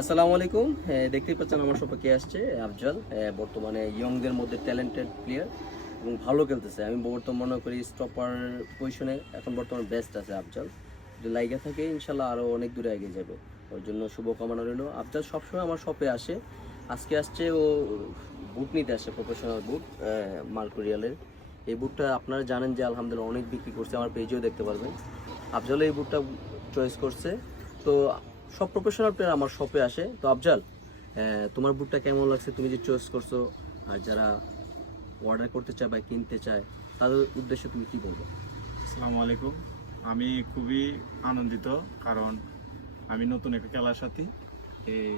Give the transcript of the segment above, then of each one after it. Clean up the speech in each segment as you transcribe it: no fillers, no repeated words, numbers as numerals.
আসসালামু আলাইকুম। দেখতেই পাচ্ছেন আমার শপে কে আসছে, আফজল। বর্তমানে ইয়ংদের মধ্যে ট্যালেন্টেড প্লেয়ার এবং ভালো খেলতেছে। আমি বর্তমানে মনে করি স্টপার পজিশনে এখন বর্তমানে বেস্ট আছে আফজল। যদি লাইগা থাকে ইনশাল্লাহ আরও অনেক দূরে এগিয়ে যাবে। ওর জন্য শুভকামনা রইল। আফজল সবসময় আমার শপে আসে, আজকে আসছে ও বুট নিতে আসে, প্রফেশনাল বুট মার্কুরিয়ালের। এই বুটটা আপনারা জানেন যে আলহামদুলিল্লাহ অনেক বিক্রি করছে, আমার পেজেও দেখতে পারবেন। আফজল এই বুটটা চয়েস করছে। তো সব প্রফেশনাল প্লেয়ার আমার শপে আসে। তো আফজাল, তোমার বুটটা কেমন লাগছে, তুমি যে চয়েস করছো? আর যারা অর্ডার করতে চায় বা কিনতে চায় তাদের উদ্দেশ্যে তুমি কি বলবো? আসসালামু আলাইকুম। আমি খুবই আনন্দিত, কারণ আমি নতুন একটা খেলার সাথী এই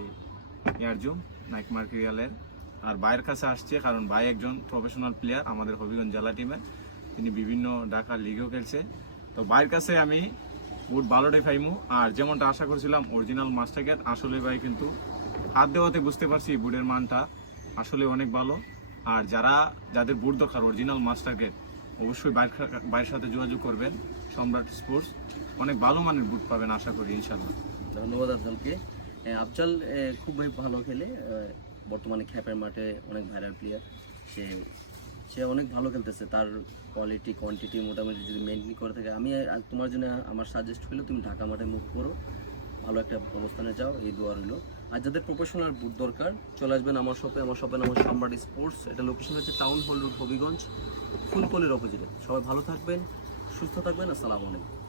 এয়ারজুম নাইক মার্কেরিয়ালের। আর ভাইয়ের কাছে আসছে কারণ ভাই একজন প্রফেশনাল প্লেয়ার আমাদের হবিগঞ্জ জেলা টিমে। তিনি বিভিন্ন ঢাকা লিগেও খেলছে। তো ভাইয়ের কাছে আমি বুট ভালোটাই পাইমু। আর যেমনটা আশা করছিলাম অরিজিনাল মাস্টার গেট, আসলে ভাই কিন্তু হাত দেওয়াতে বুঝতে পারছি বুটের মানটা আসলে অনেক ভালো। আর যাদের বুট দরকার অরিজিনাল মাস্টার গেট, অবশ্যই বাইরের সাথে যোগাযোগ করবেন। সম্রাট স্পোর্টস অনেক ভালো মানের বুট পাবেন আশা করি ইনশাল্লাহ। ধন্যবাদ আফজলকে। আফজল খুবই ভালো খেলে, বর্তমানে খ্যাপের মাঠে অনেক ভাইরাল প্লেয়ার। সে সে অনেক ভালো খেলতেছে। তার কোয়ালিটি কোয়ান্টিটি মোটামুটি যদি মেনটেন করে থাকে, আমি তোমার জন্য আমার সাজেস্ট হলো তুমি ঢাকা মাঠে মুভ করো, ভালো একটা অবস্থানে যাও, এই দোয়া রইলো। আর যাদের প্রফেশনাল বুট দরকার চলে আসবেন আমার শপে। আমার শপের নাম সম্রাট স্পোর্টস। এটা লোকেশন হচ্ছে টাউন হল রোড, হবিগঞ্জ, ফুলকলির অপোজিটে। সবাই ভালো থাকবেন, সুস্থ থাকবেন। আসসালামু আলাইকুম।